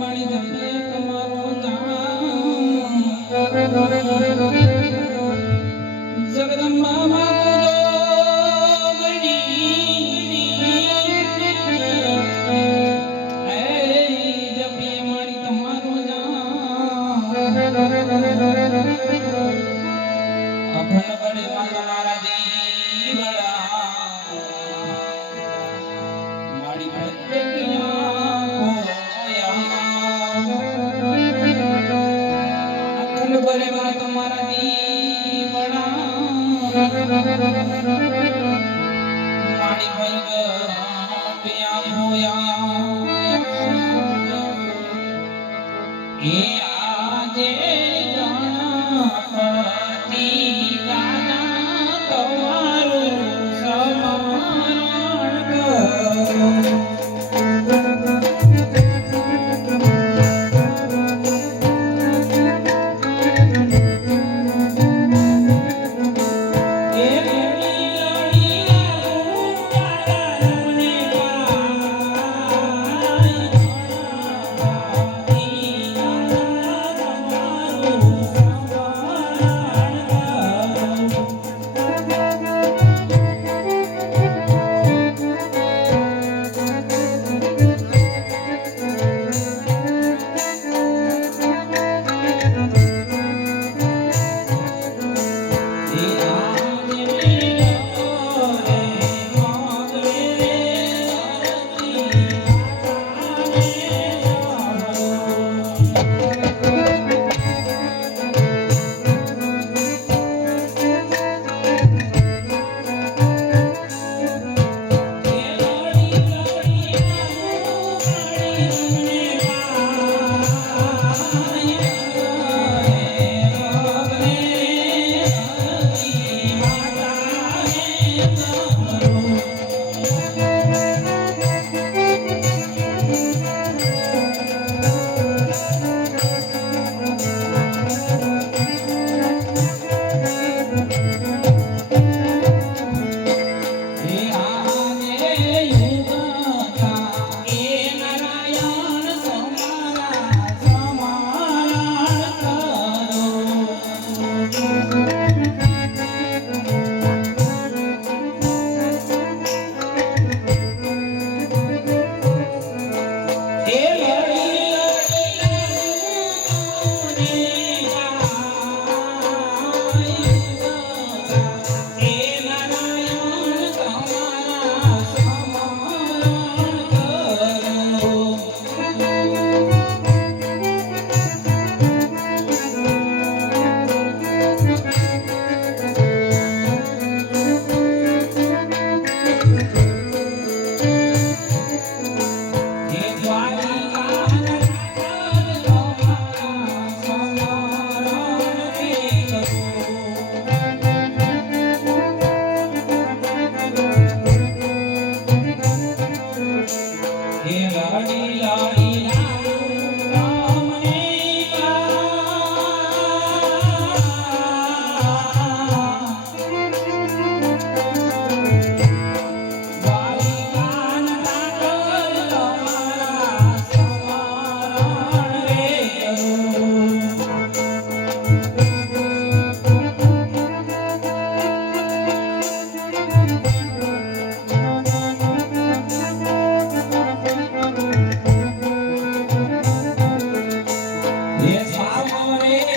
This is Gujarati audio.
માણી મારી હે સાવરે